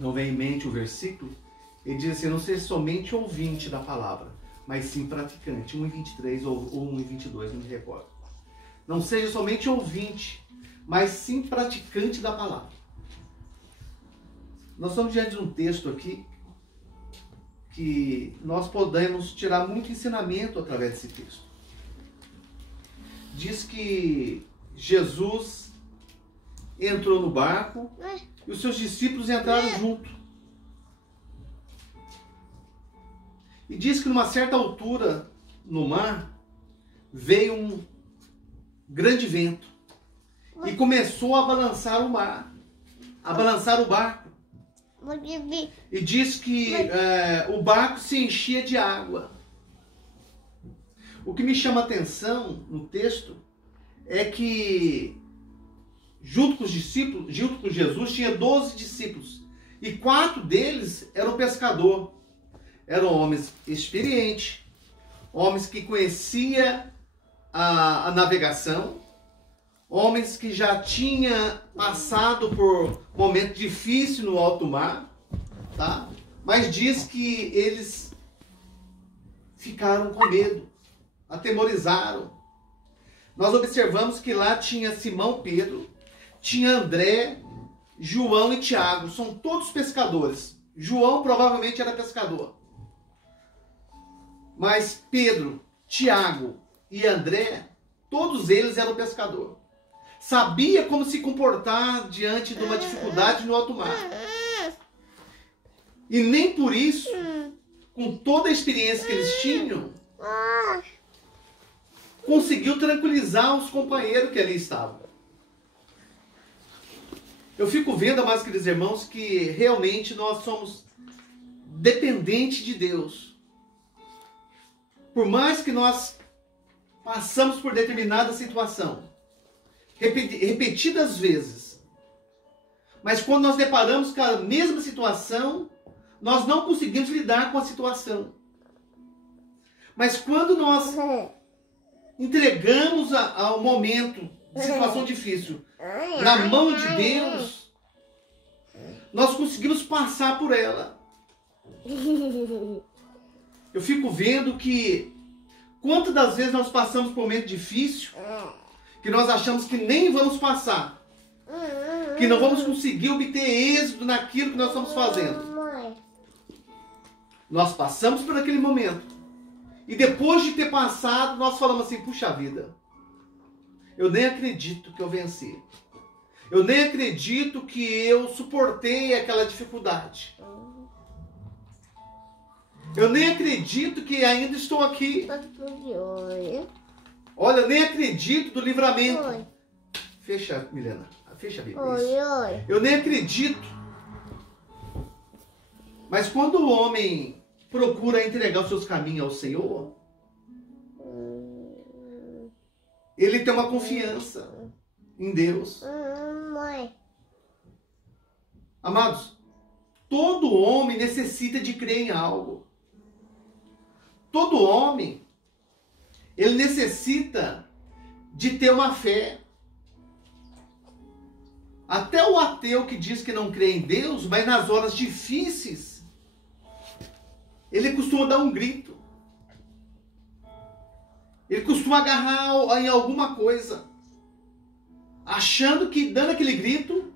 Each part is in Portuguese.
não vem em mente o versículo, ele diz assim: não seja somente ouvinte da palavra, mas sim praticante. 1:23 ou 1:22, não me recordo. Não seja somente ouvinte, mas sim praticante da palavra. Nós estamos diante de um texto aqui que nós podemos tirar muito ensinamento através desse texto. Diz que Jesus entrou no barco e os seus discípulos entraram junto. E diz que numa certa altura no mar veio um grande vento e começou a balançar o mar, a balançar o barco. E diz que o barco se enchia de água. O que me chama a atenção no texto é que junto com os discípulos, junto com Jesus, tinha 12 discípulos. E 4 deles eram pescador. Eram homens experientes, homens que conheciam a navegação, homens que já tinham passado por momento difícil no alto mar, tá? Mas diz que eles ficaram com medo, atemorizaram. Nós observamos que lá tinha Simão Pedro, tinha André, João e Tiago, são todos pescadores. João provavelmente era pescador. Mas Pedro, Tiago e André, todos eles eram pescador. Sabia como se comportar diante de uma dificuldade no alto mar. E nem por isso, com toda a experiência que eles tinham, conseguiu tranquilizar os companheiros que ali estavam. Eu fico vendo, amados queridos irmãos, que realmente nós somos dependentes de Deus. Por mais que nós passamos por determinada situação, repetidas vezes, mas quando nós deparamos com a mesma situação, nós não conseguimos lidar com a situação. Mas quando nós entregamos ao momento de situação difícil na mão de Deus, nós conseguimos passar por ela. Eu fico vendo que quantas das vezes nós passamos por um momento difícil que nós achamos que nem vamos passar, que não vamos conseguir obter êxito naquilo que nós estamos fazendo. Nós passamos por aquele momento e depois de ter passado nós falamos assim: puxa vida, eu nem acredito que eu venci, eu nem acredito que eu suportei aquela dificuldade. Eu nem acredito que ainda estou aqui. Olha, eu nem acredito do livramento. Fecha, Milena. Fecha a Bíblia. Eu nem acredito. Mas quando o homem procura entregar os seus caminhos ao Senhor, ele tem uma confiança em Deus. Amados, todo homem necessita de crer em algo. Todo homem, ele necessita de ter uma fé. Até o ateu que diz que não crê em Deus, mas nas horas difíceis, ele costuma dar um grito. Ele costuma agarrar em alguma coisa, achando que dando aquele grito,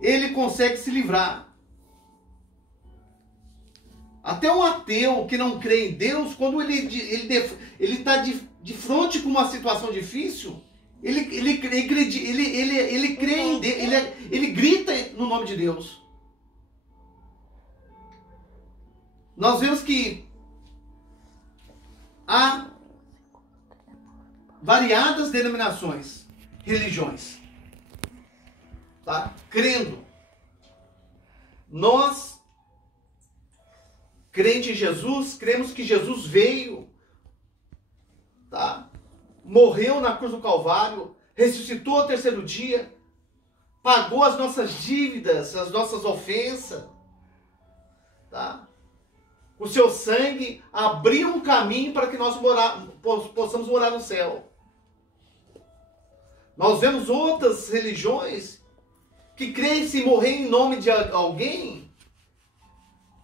ele consegue se livrar. Até um ateu que não crê em Deus, quando ele está de frente com uma situação difícil, ele crê em Deus, ele grita no nome de Deus. Nós vemos que há variadas denominações, religiões, tá? Crendo. Nós, crente em Jesus, cremos que Jesus veio, tá? Morreu na cruz do Calvário, ressuscitou ao terceiro dia, pagou as nossas dívidas, as nossas ofensas, tá? O seu sangue abriu um caminho para que nós possamos morar no céu. Nós vemos outras religiões que crê se morrer em nome de alguém,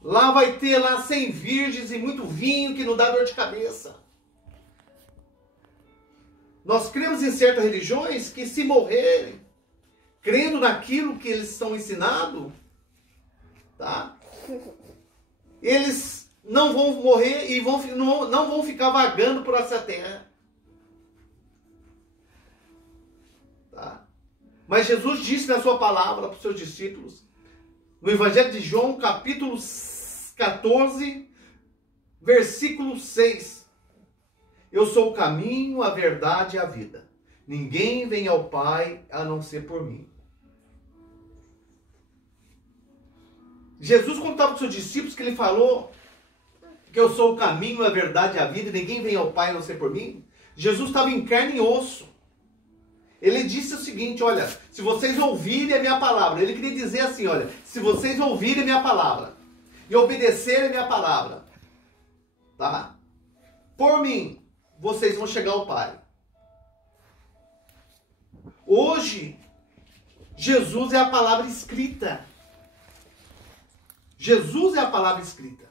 lá vai ter lá 100 virgens e muito vinho que não dá dor de cabeça. Nós cremos em certas religiões que se morrerem, crendo naquilo que eles são ensinados, tá? Eles não vão morrer e não vão ficar vagando por essa terra. Tá? Mas Jesus disse na sua palavra para os seus discípulos, no Evangelho de João, capítulo 14, versículo 6. Eu sou o caminho, a verdade e a vida. Ninguém vem ao Pai a não ser por mim. Jesus, quando estava com seus discípulos, que ele falou que eu sou o caminho, a verdade e a vida, e ninguém vem ao Pai a não ser por mim, Jesus estava em carne e osso. Ele disse o seguinte, olha, se vocês ouvirem a minha palavra, ele queria dizer assim, olha, se vocês ouvirem a minha palavra e obedecerem a minha palavra, tá? Por mim, vocês vão chegar ao Pai. Hoje, Jesus é a palavra escrita. Jesus é a palavra escrita.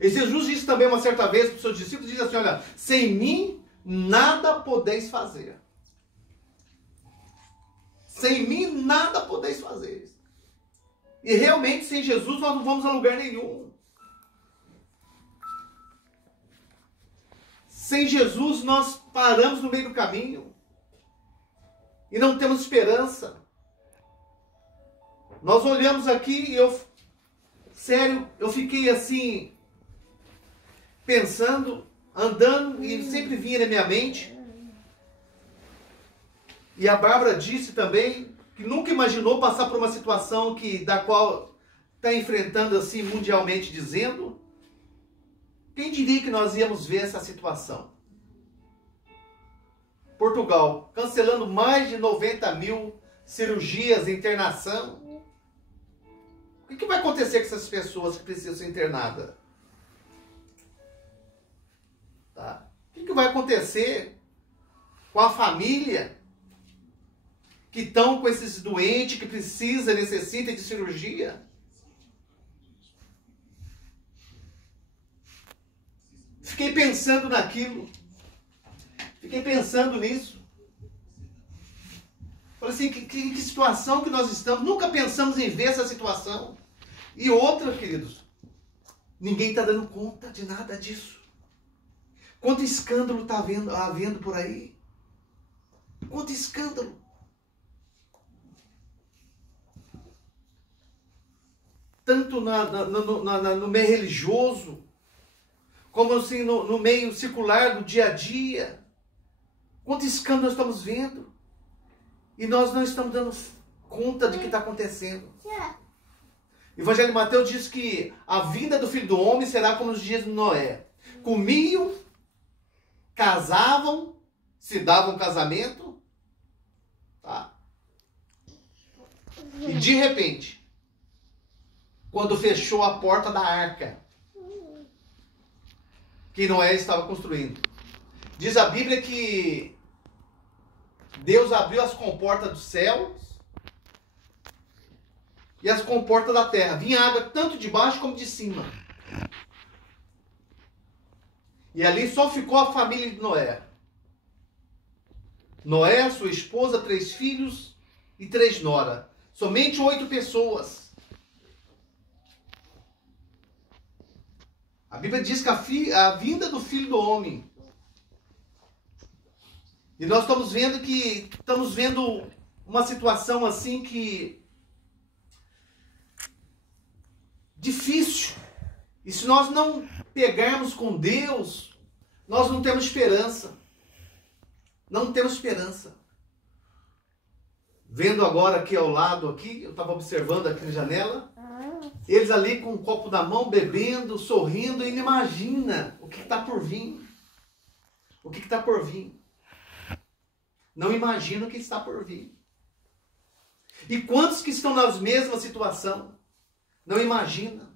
E Jesus disse também uma certa vez para os seus discípulos, diz assim, olha, sem mim nada podeis fazer. Sem mim nada podeis fazer. E realmente sem Jesus nós não vamos a lugar nenhum. Sem Jesus nós paramos no meio do caminho. E não temos esperança. Nós olhamos aqui e eu fiquei assim, pensando, andando, e sempre vinha na minha mente. E a Bárbara disse também que nunca imaginou passar por uma situação da qual está enfrentando assim mundialmente dizendo. Quem diria que nós íamos ver essa situação? Portugal, cancelando mais de 90 mil cirurgias, internação. O que vai acontecer com essas pessoas que precisam ser internadas? Tá? O que vai acontecer com a família que estão com esses doentes, que necessitam de cirurgia? Fiquei pensando naquilo. Fiquei pensando nisso. Falei assim, que situação que nós estamos. Nunca pensamos em ver essa situação. E outra, queridos, ninguém está dando conta de nada disso. Quanto escândalo está havendo por aí? Quanto escândalo. Tanto no meio religioso, como assim no meio secular do dia a dia. Quanto escândalo nós estamos vendo. E nós não estamos dando conta de que está acontecendo. O Evangelho de Mateus diz que a vinda do Filho do Homem será como nos dias de Noé. Comiam, casavam, se davam casamento. Tá? E de repente, quando fechou a porta da arca, que Noé estava construindo, diz a Bíblia que Deus abriu as comportas dos céus e as comportas da terra. Vinha água tanto de baixo como de cima. E ali só ficou a família de Noé. Noé, sua esposa, 3 filhos e 3 noras. Somente 8 pessoas. A Bíblia diz que a vinda do Filho do Homem. E nós estamos vendo uma situação assim que difícil. E se nós não pegarmos com Deus, nós não temos esperança. Não temos esperança. Vendo agora aqui ao lado, aqui, eu estava observando aqui na janela, eles ali com um copo na mão, bebendo, sorrindo, e não imagina o que está por vir. O que está por vir. Não imagina o que está por vir. E quantos que estão na mesma situação? Não imagina.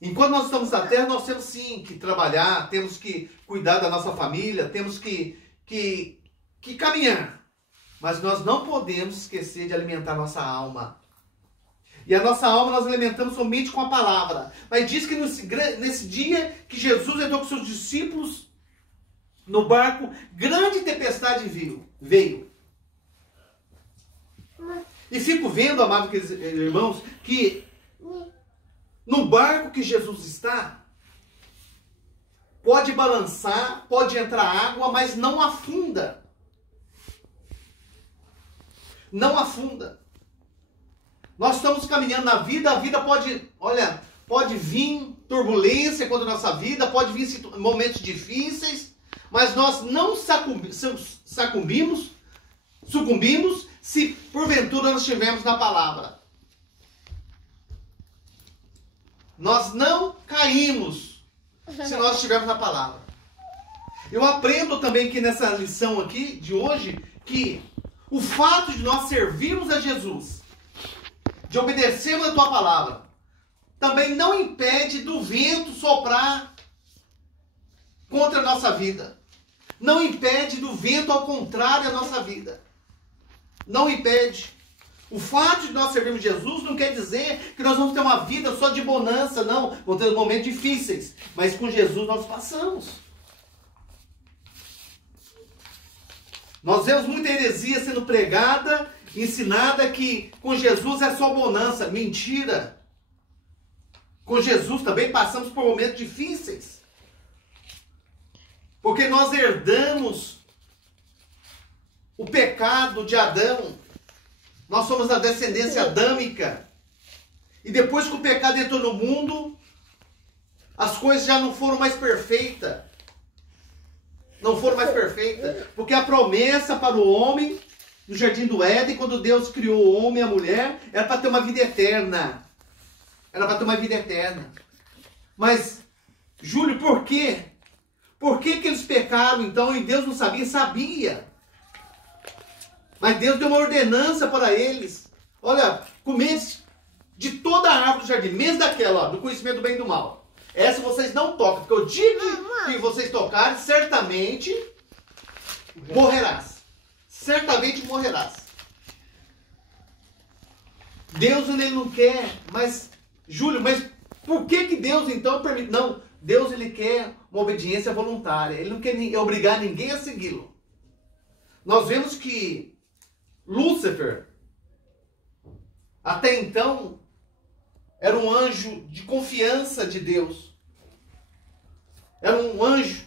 Enquanto nós estamos na terra, nós temos sim que trabalhar, temos que cuidar da nossa família, temos que caminhar. Mas nós não podemos esquecer de alimentar nossa alma. E a nossa alma nós alimentamos somente com a palavra. Mas diz que nesse dia que Jesus entrou com seus discípulos no barco, grande tempestade veio. E fico vendo, amados irmãos, que no barco que Jesus está, pode balançar, pode entrar água, mas não afunda. Não afunda. Nós estamos caminhando na vida, a vida pode vir turbulência contra a nossa vida, pode vir momentos difíceis, mas nós não sucumbimos se porventura nós estivermos na palavra. Nós não caímos se nós estivermos na palavra. Eu aprendo também que nessa lição aqui de hoje, que o fato de nós servirmos a Jesus, de obedecermos a tua palavra, também não impede do vento soprar contra a nossa vida. Não impede do vento ao contrário da nossa vida. Não impede. O fato de nós servirmos Jesus não quer dizer que nós vamos ter uma vida só de bonança, não. Vão ter momentos difíceis, mas com Jesus nós passamos. Nós vemos muita heresia sendo pregada, ensinada que com Jesus é só bonança. Mentira. Com Jesus também passamos por momentos difíceis. Porque nós herdamos o pecado de Adão. Nós somos da descendência adâmica. E depois que o pecado entrou no mundo, as coisas já não foram mais perfeitas. Não foram mais perfeitas. Porque a promessa para o homem no Jardim do Éden, quando Deus criou o homem e a mulher, era para ter uma vida eterna. Era para ter uma vida eterna. Mas, Júlio, por quê? Por que eles pecaram então e Deus não sabia? Sabia. Mas Deus deu uma ordenança para eles. Olha, comece de toda a árvore do jardim, mesmo daquela, ó, do conhecimento do bem e do mal. Essa vocês não tocam, porque o dia que vocês tocarem, certamente morrerás. Certamente morrerás. Deus ele não quer, mas, Júlio, mas por que Deus então permite? Não, Deus ele quer uma obediência voluntária. Ele não quer obrigar ninguém a segui-lo. Nós vemos que Lúcifer, até então, era um anjo de confiança de Deus. Era um anjo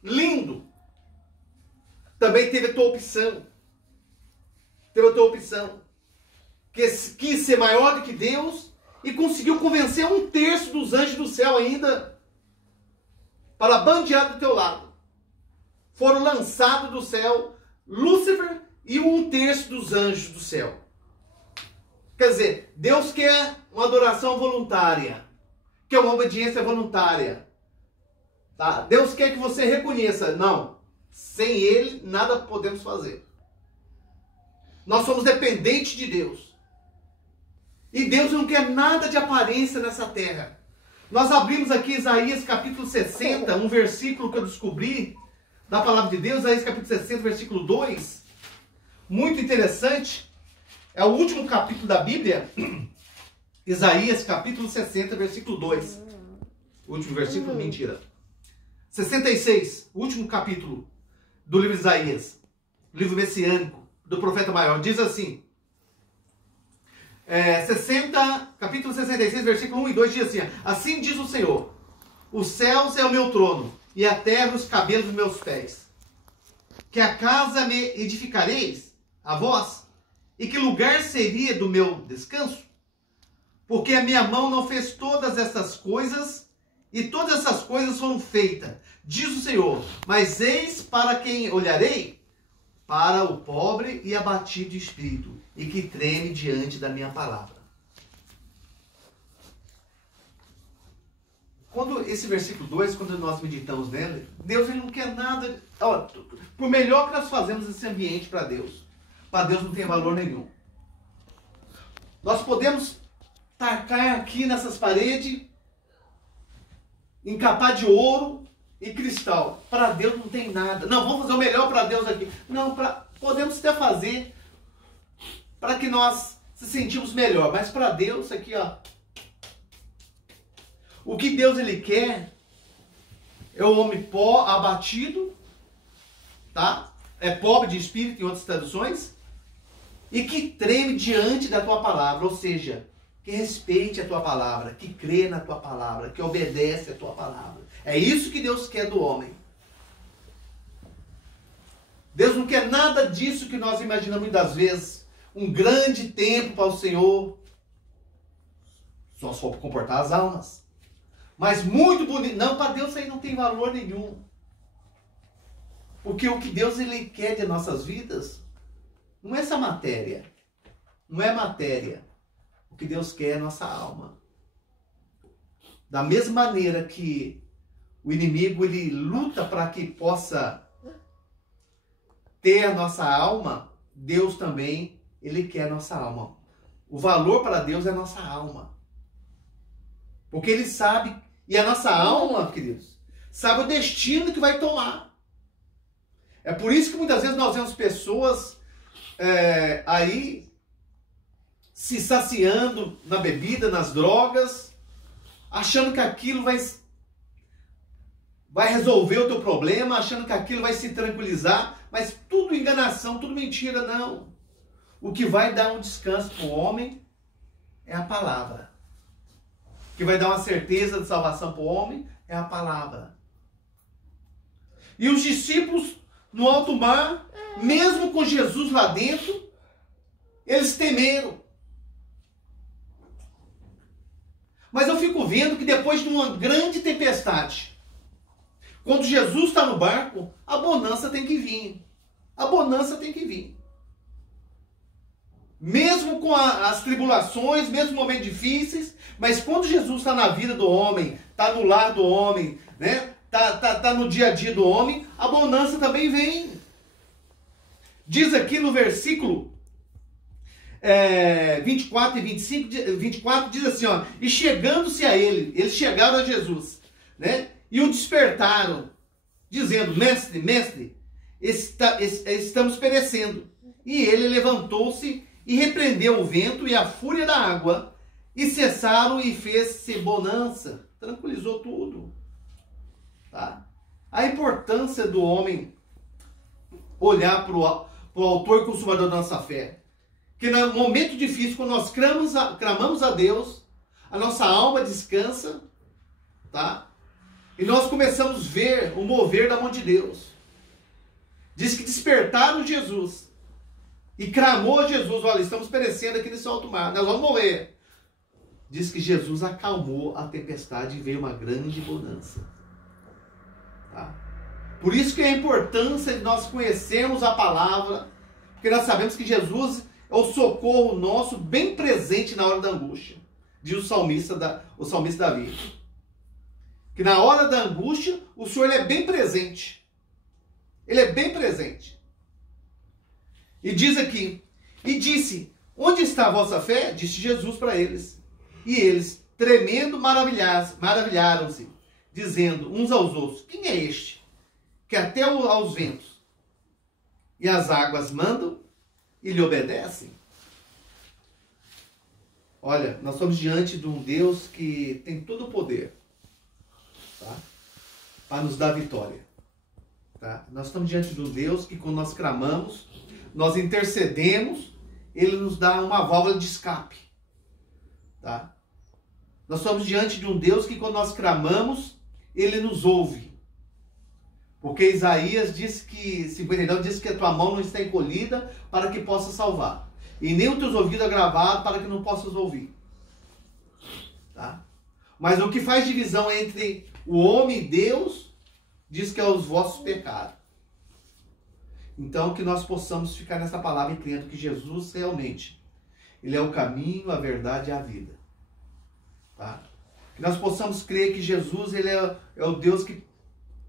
lindo. Também teve a tua opção. Teve a tua opção. Quis ser maior do que Deus e conseguiu convencer 1/3 dos anjos do céu ainda para bandear do teu lado. Foram lançados do céu Lúcifer e 1/3 dos anjos do céu. Quer dizer, Deus quer uma adoração voluntária, quer uma obediência voluntária. Tá? Deus quer que você reconheça, não, sem Ele nada podemos fazer. Nós somos dependentes de Deus. E Deus não quer nada de aparência nessa terra. Nós abrimos aqui Isaías capítulo 60, um versículo que eu descobri da palavra de Deus, Isaías capítulo 60, versículo 2. Muito interessante. É o último capítulo da Bíblia. Isaías capítulo 60, versículo 2. O último versículo, mentira. 66, o último capítulo do livro de Isaías. Livro messiânico do profeta maior. Diz assim. Capítulo 66, versículo 1 e 2 diz assim: assim diz o Senhor: os céus é o meu trono, e a terra os cabelos dos meus pés. Que a casa me edificareis, a vós, e que lugar seria do meu descanso? Porque a minha mão não fez todas essas coisas, e todas essas coisas foram feitas, diz o Senhor. Mas eis para quem olharei? Para o pobre e abatido de espírito, e que treme diante da minha palavra. Quando esse versículo 2, quando nós meditamos nele, Deus ele não quer nada. Ó, por melhor que nós fazemos esse ambiente para Deus não tem valor nenhum. Nós podemos tacar aqui nessas paredes, encapar de ouro e cristal. Para Deus não tem nada. Não, vamos fazer o melhor para Deus aqui. Não, podemos até fazer para que nós se sentimos melhor. Mas para Deus, aqui, ó, o que Deus ele quer é o homem abatido, tá? É pobre de espírito, em outras traduções, e que treme diante da tua palavra, ou seja, que respeite a tua palavra, que crê na tua palavra, que obedece a tua palavra. É isso que Deus quer do homem. Deus não quer nada disso que nós imaginamos muitas vezes. Um grande tempo para o Senhor, só se for comportar as almas. Mas muito bonito. Não, para Deus isso aí não tem valor nenhum. Porque o que Deus ele quer de nossas vidas não é essa matéria. Não é matéria. O que Deus quer é a nossa alma. Da mesma maneira que o inimigo ele luta para que possa ter a nossa alma, Deus também ele quer a nossa alma. O valor para Deus é a nossa alma. Porque ele sabe, e a nossa alma, queridos, sabe o destino que vai tomar. É por isso que muitas vezes nós vemos pessoas aí se saciando na bebida, nas drogas, achando que aquilo vai resolver o teu problema, achando que aquilo vai se tranquilizar, mas tudo enganação, tudo mentira, não. O que vai dar um descanso para o homem é a palavra. O que vai dar uma certeza de salvação para o homem é a palavra. E os discípulos no alto mar, mesmo com Jesus lá dentro, eles temeram. Mas eu fico vendo que depois de uma grande tempestade, quando Jesus está no barco, a bonança tem que vir. A bonança tem que vir. Mesmo com as tribulações, mesmo momentos difíceis, mas quando Jesus está na vida do homem, está no lar do homem, né? Tá no dia a dia do homem, a bonança também vem. Diz aqui no versículo 24 e 25, 24 diz assim, ó, e chegando-se a ele, eles chegaram a Jesus, né? E o despertaram, dizendo, mestre, mestre, estamos perecendo. E ele levantou-se e repreendeu o vento e a fúria da água, e cessaram e fez-se bonança. Tranquilizou tudo. Tá? A importância do homem olhar para o autor e consumador da nossa fé. Que no momento difícil, quando nós clamamos a Deus, a nossa alma descansa, tá? E nós começamos a ver o mover da mão de Deus. Diz que despertaram Jesus. E clamou a Jesus, olha, estamos perecendo aqui nesse alto mar, nós vamos morrer. Diz que Jesus acalmou a tempestade e veio uma grande bonança. Tá? Por isso que é a importância de nós conhecermos a palavra, porque nós sabemos que Jesus é o socorro nosso bem presente na hora da angústia. Diz o salmista Davi. Que na hora da angústia, o Senhor ele é bem presente. Ele é bem presente. E diz aqui, e disse, onde está a vossa fé? Disse Jesus para eles. E eles, tremendo, maravilharam-se, dizendo uns aos outros, quem é este? Que até aos ventos e as águas mandam e lhe obedecem? Olha, nós estamos diante de um Deus que tem todo o poder, tá? Para nos dar vitória. Tá? Nós estamos diante de um Deus que quando nós clamamos, nós intercedemos, ele nos dá uma válvula de escape. Tá? Nós estamos diante de um Deus que quando nós clamamos, ele nos ouve. Porque Isaías disse que, 59, diz que a tua mão não está encolhida para que possa salvar. E nem os teus ouvidos agravados para que não possas ouvir. Tá? Mas o que faz divisão entre o homem e Deus, diz que é os vossos pecados. Então que nós possamos ficar nessa palavra e crendo que Jesus realmente, ele é o caminho, a verdade e a vida. Tá? Que nós possamos crer que Jesus ele é o Deus que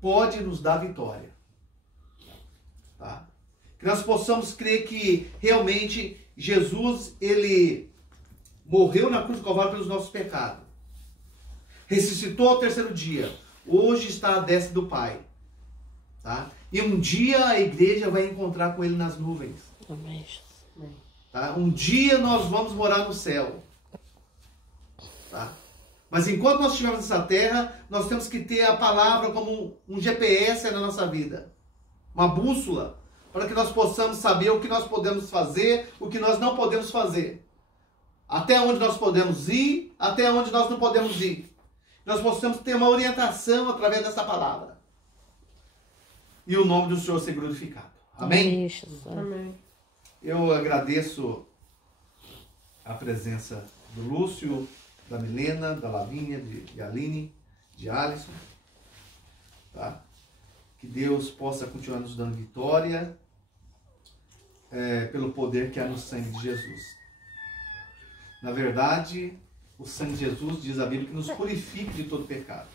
pode nos dar vitória. Tá? Que nós possamos crer que realmente Jesus ele morreu na cruz do Calvário pelos nossos pecados. Ressuscitou ao terceiro dia. Hoje está à destra do Pai. Tá? E um dia a igreja vai encontrar com ele nas nuvens. Amém. Tá? Um dia nós vamos morar no céu. Tá? Mas enquanto nós estivermos nessa terra, nós temos que ter a palavra como um GPS na nossa vida. Uma bússola. Para que nós possamos saber o que nós podemos fazer, o que nós não podemos fazer. Até onde nós podemos ir, até onde nós não podemos ir. Nós possamos ter uma orientação através dessa palavra. E o nome do Senhor ser glorificado. Amém? Amém. Eu agradeço a presença do Lúcio, da Milena, da Lavínia, de Aline, de Alisson. Tá? Que Deus possa continuar nos dando vitória pelo poder que há no sangue de Jesus. Na verdade, o sangue de Jesus, diz a Bíblia, que nos purifica de todo pecado.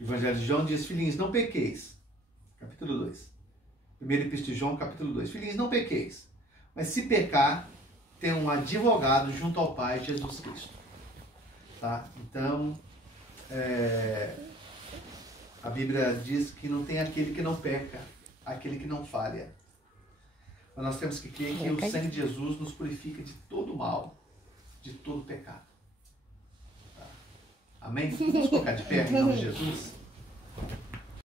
O Evangelho de João diz: filhinhos, não pequeis. Capítulo 2. Primeiro Epístola de João, capítulo 2. Filhinhos, não pequeis. Mas se pecar, tem um advogado junto ao Pai, Jesus Cristo. Tá? Então, a Bíblia diz que não tem aquele que não peca, aquele que não falha. Mas nós temos que crer que o sangue de Jesus nos purifica de todo mal, de todo pecado. Tá? Amém? Vamos colocar de pé em nome de Jesus?